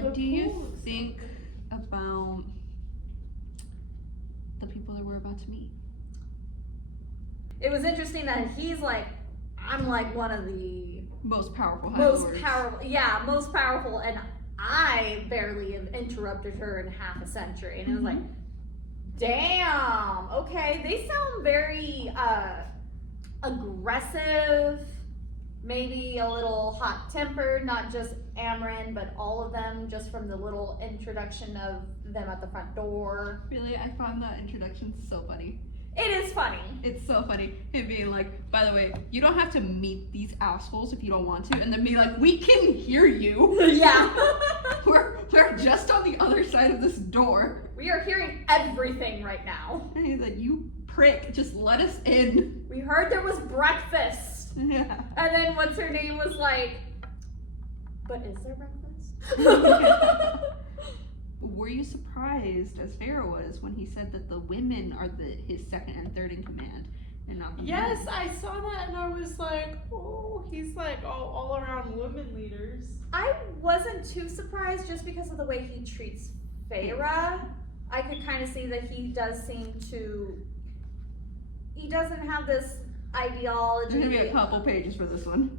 What do you think about the people that we're about to meet? It was interesting that he's like, I'm like one of the most powerful, most powerful, and I barely have interrupted her in half a century, and it was like, damn, okay, they sound very aggressive, maybe a little hot-tempered, not just Amryn, but all of them, just from the little introduction of them at the front door. Really, I found that introduction so funny. It is funny. It's so funny. Him being like, by the way, you don't have to meet these assholes if you don't want to, and then be like, we can hear you. Yeah. we're just on the other side of this door. We are hearing everything right now. And he's like, you prick, just let us in. We heard there was breakfast. Yeah. And then what's her name was like, but is there breakfast? Were you surprised, as Feyre was, when he said that the women are his second and third in command, and not the men? I saw that and I was like, oh, he's like all around women leaders. I wasn't too surprised just because of the way he treats Feyre. I could kind of see that he does seem to, he doesn't have this ideology. There's gonna be a couple pages for this one.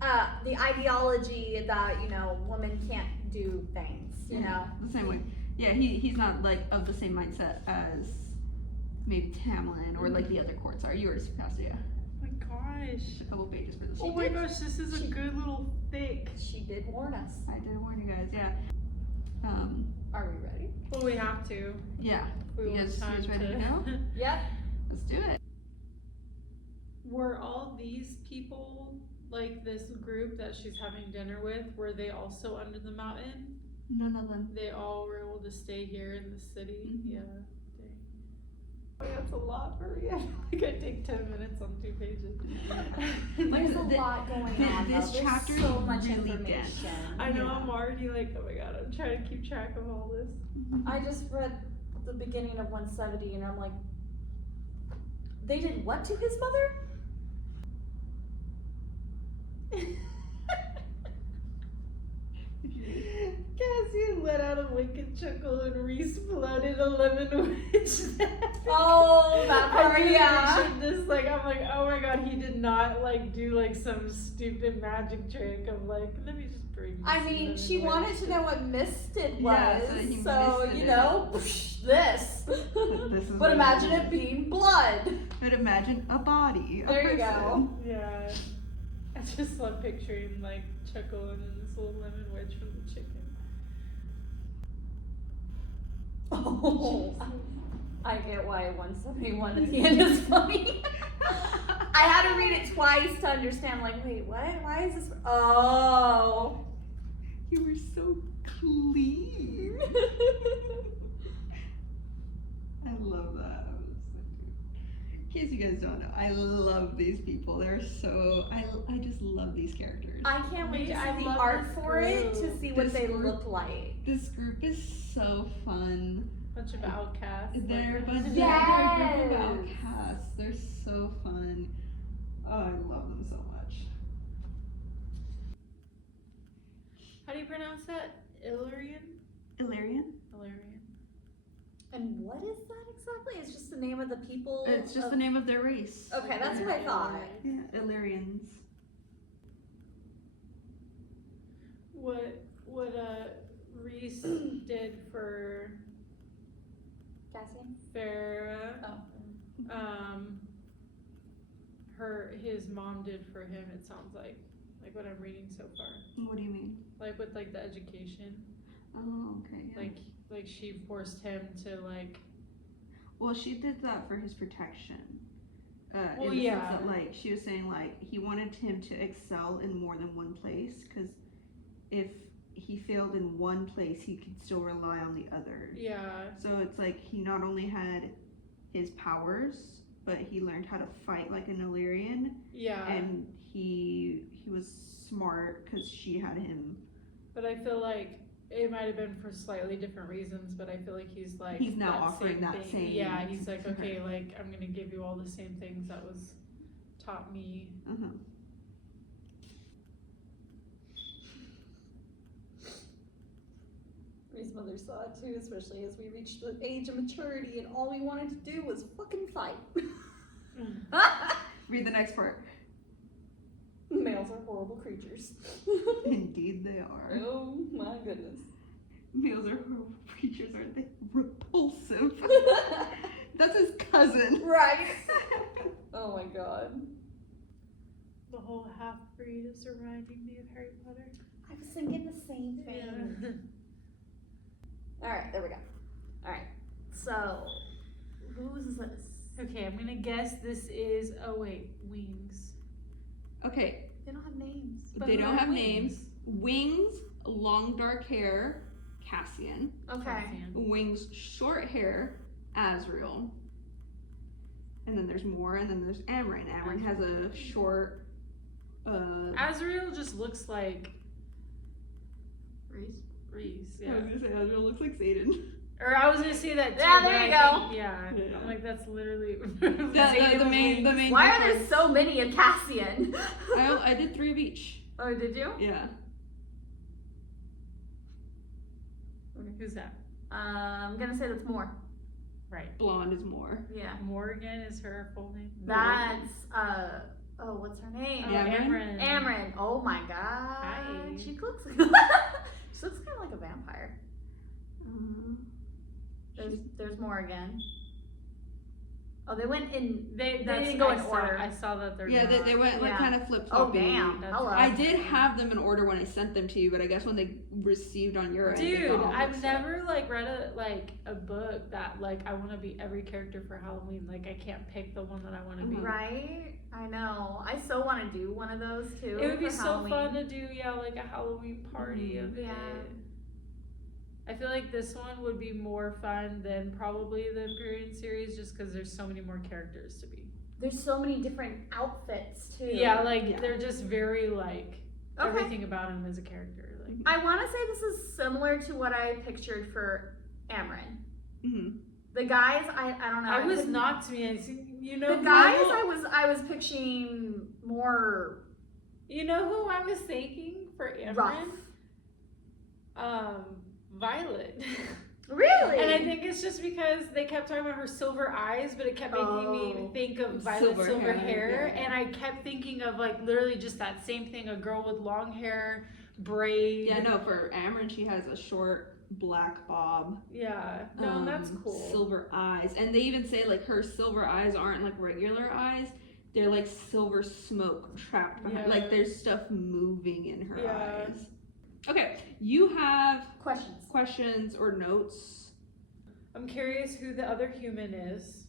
The ideology that, you know, women can't do things, you know? The same way. Yeah, he's not like of the same mindset as maybe Tamlin or like the other courts are. You already surpassed it, yeah. Oh my gosh. Just a couple pages for this Oh one. my gosh, this is a good little thick. She did warn us. I did warn you guys, yeah. Are we ready? Well, we have to. Yeah. We You guys want time ready to to go? Yep. Let's do it. Were all these people, like this group that she's having dinner with, were they also under the mountain? None of them. They all were able to stay here in the city? Mhm. Yeah. Dang. Oh, that's a lot for me. I feel like I take 10 minutes on 2 pages. There's a lot going on. This There's chapter so much really information. dense. I know, I'm already like, oh my god, I'm trying to keep track of all this. I just read the beginning of 170 and I'm like, they did what to his mother? Cassian let out a wicked chuckle and Reese floated a lemon witch. Oh, that part, I yeah. pictured this, like, I'm like, oh my god, he did not like do like some stupid magic trick of like, let me just bring. I mean, she wanted to know what misted was, Yeah, so he so misted you it. know, this. This is But what imagine it it being blood. But imagine a body. There you go. Yeah. I just love picturing like Chuckle and then this little lemon wedge from the chicken. Oh, I get why 171 at the end is funny. I had to read it twice to understand, like, wait, what? Why is this? Oh. You were so clean. I love that. In case you guys don't know, I love these people. They're so, I just love these characters. I can't wait to I see the love art this for it to group. see what This they group. look like. This group is so fun. Bunch of outcasts. They're a bunch of Yes. outcasts. They're so fun. Oh, I love them so much. How do you pronounce that? Illyrian? Illyrian? Illyrian. And what is that exactly? It's just the name of the people. It's just of- the name of their race. Okay, that's what I thought. Yeah, Illyrians. What Reese did for Cassian? Feyre, Oh. his mom did for him, it sounds like what I'm reading so far. What do you mean? Like with like the education. Oh, okay. Yeah. Like she forced him to like. Well, she did that for his protection. Well, in the yeah. sense that, like, she was saying, like, he wanted him to excel in more than one place, because if he failed in one place, he could still rely on the other. Yeah. So it's like he not only had his powers, but he learned how to fight like an Illyrian, Yeah. and he was smart because she had him. But I feel like it might have been for slightly different reasons, but I feel like he's like He's now offering that thing. same Yeah, he's like, to her. okay, like I'm gonna give you all the same things that was taught me. Reese's mother saw it too, especially as we reached the age of maturity and all we wanted to do was fucking fight. Read the next part. Males are horrible creatures. Indeed they are. Oh my goodness. Males are horrible creatures, aren't they? Repulsive. That's his cousin. Right. Oh my god. The whole half-breed is reminding me of Harry Potter. I was thinking the same thing. Yeah. Alright, there we go. Alright. So, who's this? Okay, I'm gonna guess this is, oh wait, Wings. Okay, They don't have names. they who don't are have Wings? names. Wings, long dark hair, Cassian. Okay. Cassian. Wings, short hair, Azriel. And then there's more, and then there's Amryn. Amryn has a short, Azriel just looks like Reese. Reese, I yeah. was gonna say Azriel looks like Zayden. Or I was gonna say that too. Yeah, but there you I go. think- yeah. Yeah. I'm like, that's literally The Zayden's main Wings. Why are there difference- so many of Cassian? I did 3 of each. Oh, did you? Yeah. Who's that? I'm gonna say that's more. Right. Blonde is more. Yeah. Morgan is her full name. That's, oh, what's her name? Oh, Amryn? Amryn. Oh my god. Hi. She looks she looks kind of like a vampire. There's more again. Oh, they went in. They didn't go in I saw- order. I saw that they're Yeah, not. they went like Yeah. kind of flip Oh flopping. damn. That's- Hello. I did have them in order when I sent them to you, but I guess when they received on your end, they Dude, got all I've mixed up. never like read a book that like I want to be every character for Halloween. Like I can't pick the one that I want to be. Right? I know. I so want to do one of those too. It would be for so Halloween. fun to do, yeah, like a Halloween party of it. Yeah. I feel like this one would be more fun than probably the Empyrean series, just because there's so many more characters to be. There's so many different outfits too. Yeah, like Yeah. they're just very like Okay. everything about him is a character. Like I want to say this is similar to what I pictured for Amryn. Mhm. The guys, I don't know. I was couldn't- not to me. I see, you know The guys, who, I was picturing more you know who I was thinking for rough. Amryn? Violet. Really? And I think it's just because they kept talking about her silver eyes, but it kept making me Oh. think of Violet's silver hair. yeah. And I kept thinking of like literally just that same thing, a girl with long hair, braid. Yeah, no, for Amryn, she has a short black bob. Yeah. No, that's cool. Silver eyes. And they even say like her silver eyes aren't like regular eyes. They're like silver smoke trapped behind. Yeah. Like there's stuff moving in her Yeah. eyes. Okay, you have Questions. questions or notes. I'm curious who the other human is.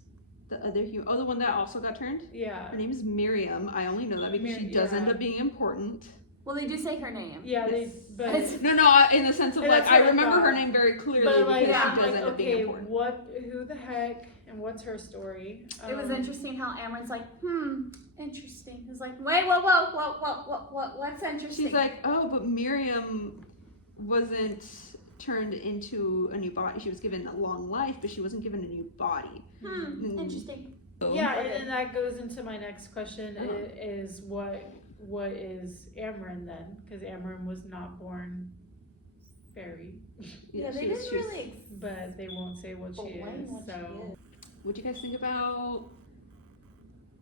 The other the one that also got turned? Yeah. Her name is Miriam. I only know that because she does end Yeah. up being important. Well, they do say her name. Yeah, Yes. but No, in the sense of And like that's I what I remember her thought. name very clearly but because like she yeah, does I'm end like, up being okay, important. who the heck and what's her story? It was Um, interesting how Amryn's like, interesting. It's like, wait, what's interesting? She's like, oh, but Miriam wasn't turned into a new body. She was given a long life, but she wasn't given a new body. interesting. Yeah, Okay. and that goes into my next question Uh-huh. is what is Amryn then? Because Amryn was not born fairy, Yeah, they she was- didn't she was- really but they won't say what she explain is. what she So is. What do you guys think about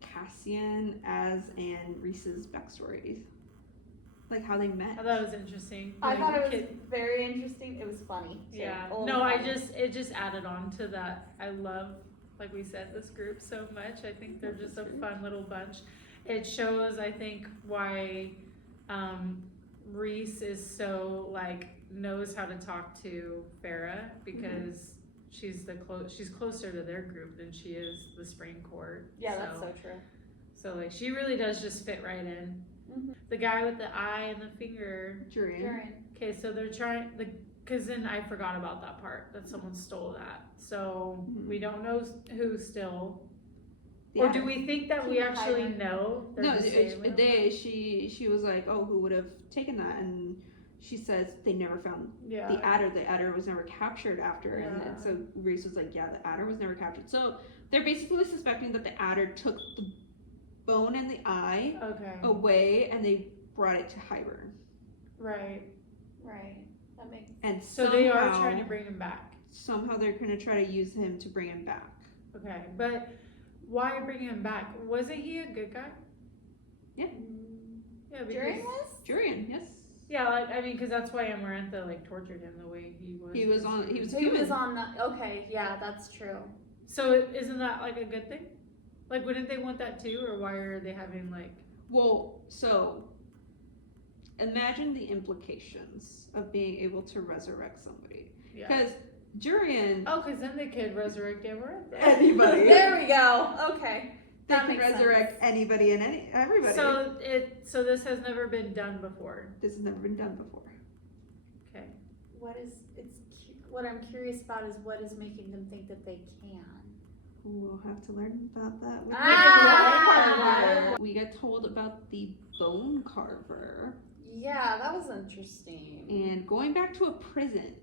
Cassian and Reese's backstories? Like how they met? I thought it was interesting. I Like, thought it was kid- very interesting. It was funny. too. yeah. A little No, funny. it just added on to that. I love, like we said, this group so much. I think they're just a fun little bunch. It shows, I think, why Reese is so like knows how to talk to Feyre because she's closer to their group than she is the Spring Court. Yeah, that's so true. So like she really does just fit right in. Mhm. The guy with the eye and the finger. Jurian. Jurian. Okay, so they're trying because then I forgot about that part that someone stole that. So we don't know who still. Or do we think that we Keep actually hiding. know? They're No, just saying we don't know? she was like, oh, who would have taken that? And she says they never found Yeah. the adder. The adder was never captured after, and Yeah. so Reese was like, yeah, the adder was never captured. So they're basically suspecting that the adder took the bone in the eye Okay. away, and they brought it to Hybern. Right. Right. That makes And So they are somehow- trying to bring him back. Somehow they're gonna try to use him to bring him back. Okay, but why bring him back? Wasn't he a good guy? Yeah. Yeah, because During this? Jurian, yes. yeah, like I mean, because that's why Amarantha like tortured him the way he was. He was on. He was He human. was on the. Okay, yeah, that's true. So isn't that like a good thing? Like, wouldn't they want that too, or why are they having like? Well, so imagine the implications of being able to resurrect somebody. Yeah. Because Jurian, Oh, because then they could resurrect Amarantha. anybody, There we go. Okay. they That can makes sense. resurrect anybody and everybody. So this has never been done before. This has never been done before. Okay. What I'm curious about is what is making them think that they can. We'll have to learn about that. With Ah! We get told about the bone carver Yeah, that was interesting. and going back to a prison.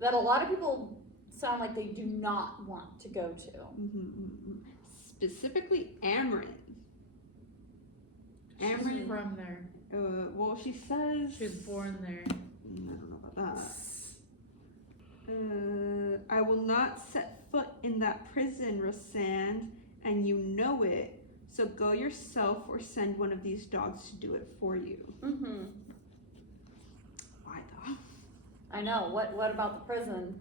That a lot of people sound like they do not want to go to. Specifically, Amryn. She's Amryn. from there. Well, she says She was born there. I don't know about that. I will not set foot in that prison, Rosand, and you know it. So go yourself or send one of these dogs to do it for you. Mm-hmm. Why though? I know. What about the prison?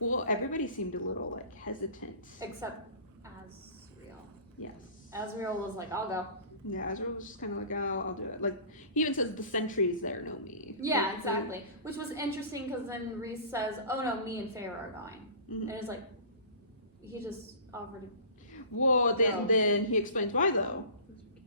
Well, everybody seemed a little like hesitant. Except Azriel. Yes. Azriel was like, I'll go. Yeah, Ezra was just kind of like, oh, I'll do it. Like, he even says the sentries there know me. Yeah, Like, exactly. Which was interesting because then Reese says, oh no, me and Feyre are going. Mhm. And it's like, he just offered to. Well, Oh. then he explains why though.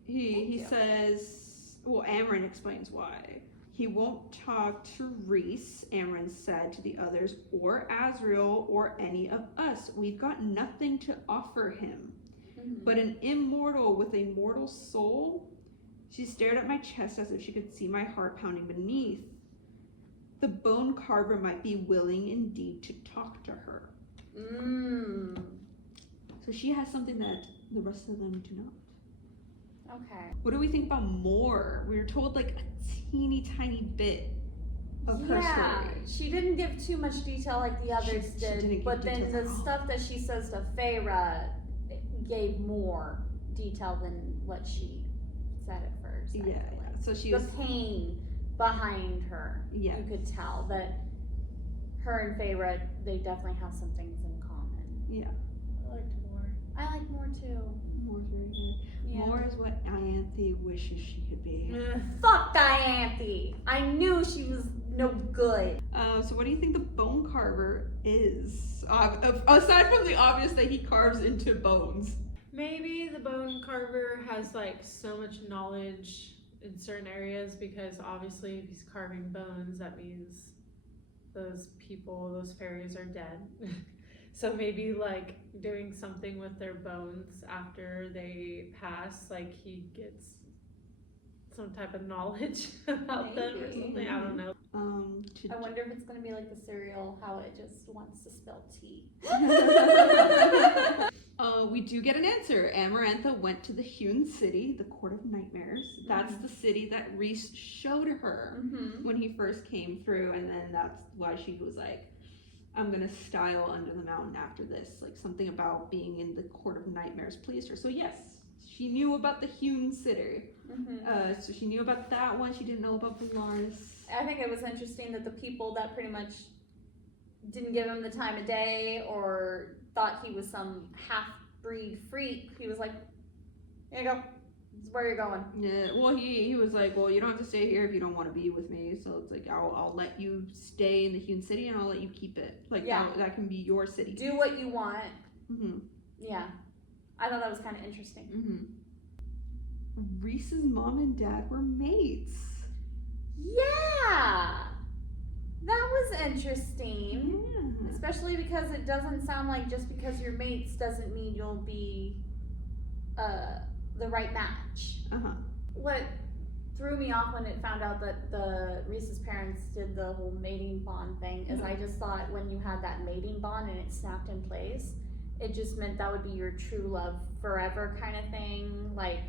He Thank you. says, well, Amryn explains why. He won't talk to Reese, Amryn said to the others, or Azriel, or any of us. We've got nothing to offer him. But an immortal with a mortal soul? She stared at my chest as if she could see my heart pounding beneath. The bone carver might be willing indeed to talk to her. So she has something that the rest of them do not. Okay. What do we think about more? We were told like a teeny tiny bit of her story. She didn't give too much detail like the others She didn't did, give but then details the at all. stuff that she says to Feyre gave more detail than what she said at first. I Yeah, feel yeah. like. So she The was, pain behind her, yeah. you could tell that her and Feyre, they definitely have some things in common. Yeah. I liked more. I like more too. More's very good. Yeah. More is what Ianthe wishes she could be. Fuck Dianthe! I knew she was no good. So what do you think the bone carver is? Aside from the obvious that he carves into bones. Maybe the bone carver has like so much knowledge in certain areas because obviously if he's carving bones, that means those people, those fairies are dead. So maybe like doing something with their bones after they pass, like he gets some type of knowledge about them or Maybe. something. I don't know. I wonder if it's gonna be like the cereal, how it just wants to spell tea. We do get an answer. Amarantha went to the hewn city, the court of nightmares. That's the city that Reese showed her when he first came through, and then that's why she was like, I'm gonna style Under the Mountain after this. Like something about being in the court of nightmares pleased her. So yes, she knew about the hewn city. So she knew about that one. She didn't know about Valaris. I think it was interesting that the people that pretty much didn't give him the time of day or thought he was some half-breed freak, he was like, here you go, this is where you're going. Yeah, well, he was like, well, you don't have to stay here if you don't want to be with me. So it's like, I'll let you stay in the hewn city and I'll let you keep it. Like, Yeah. that can be your city. Do what you want. Mm-hmm. Yeah. I thought that was kind of interesting. Mm-hmm. Reese's mom and dad were mates. Yeah! That was interesting. Yeah. Especially because it doesn't sound like just because you're mates doesn't mean you'll be the right match. Uh-huh. What threw me off when it found out that the Reese's parents did the whole mating bond thing is I just thought when you had that mating bond and it snapped in place, it just meant that would be your true love forever kind of thing. Like,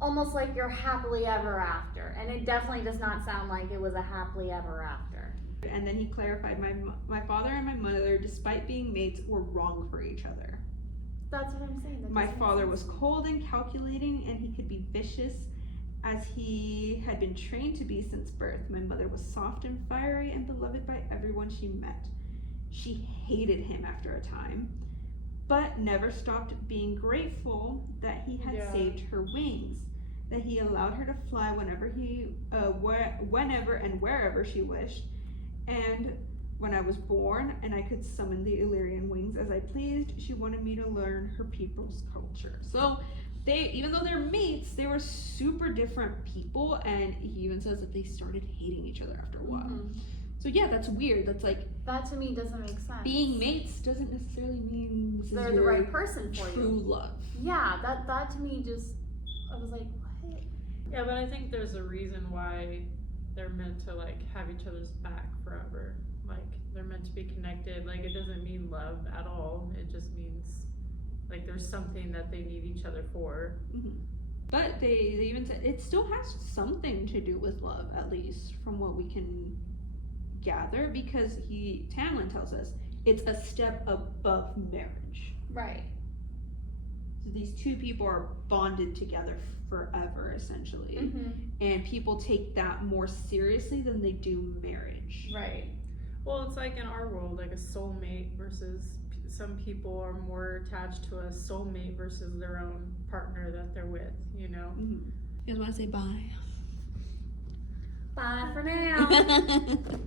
almost like you're happily ever after. And it definitely does not sound like it was a happily ever after. And then he clarified, my father and my mother, despite being mates, were wrong for each other. That's what I'm saying. That My doesn't make father sense. was cold and calculating, and he could be vicious, as he had been trained to be since birth. My mother was soft and fiery and beloved by everyone she met. She hated him after a time, but never stopped being grateful that he had saved her wings, that he allowed her to fly whenever and wherever she wished. And when I was born and I could summon the Illyrian wings as I pleased, she wanted me to learn her people's culture. So they, even though they're mates, they were super different people, and he even says that they started hating each other after a while. Mhm. So yeah, that's weird. That's like, That to me doesn't make sense. being mates doesn't necessarily mean this They're is the your right person for true you. love. Yeah, that to me just, I was like, what? Yeah, but I think there's a reason why they're meant to like have each other's back forever. Like they're meant to be connected. Like it doesn't mean love at all. It just means like there's something that they need each other for. Mm-hmm. But they even said it still has something to do with love, at least from what we can gather, because Tamlin tells us it's a step above marriage. Right. So these two people are bonded together forever, essentially. Mm-hmm. And people take that more seriously than they do marriage. Right. Well, it's like in our world, like a soulmate versus some people are more attached to a soulmate versus their own partner that they're with, you know? Mm-hmm. You guys want to say bye? Bye for now.